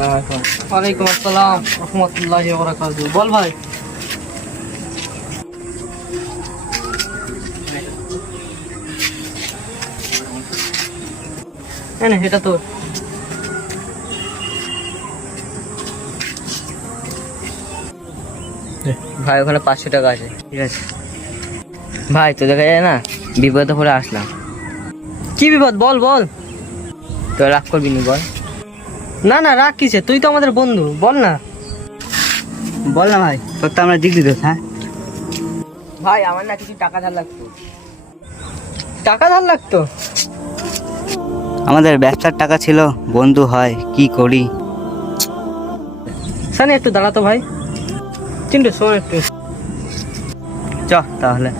ওয়ালাইকুম আসসালাম রহমতুল্লাহি ওয়া বারাকাতুহু। বল ভাই। না এটা তো ভাই ওখানে 500 টাকা আছে। ঠিক আছে ভাই, তো দেখা যায় না বিপদে পড়ে আসলাম। কি বিপদ বল বল। তো রাগ করবি নি বল। না না রাগ কিসে, তুই তো আমাদের বন্ধু, বল না। বল না ভাই, তোর তো আমরা দিগ্রি দোষ। হ্যাঁ ভাই আমার না কিছু টাকা ধার লাগতো। টাকা ধার লাগতো? আমাদের ব্যবসার টাকা ছিল, বন্ধু হয় কি করি। সানি একটু দাঁড়াতো ভাই, চিন্টু শোন একটু। চ তাহলে।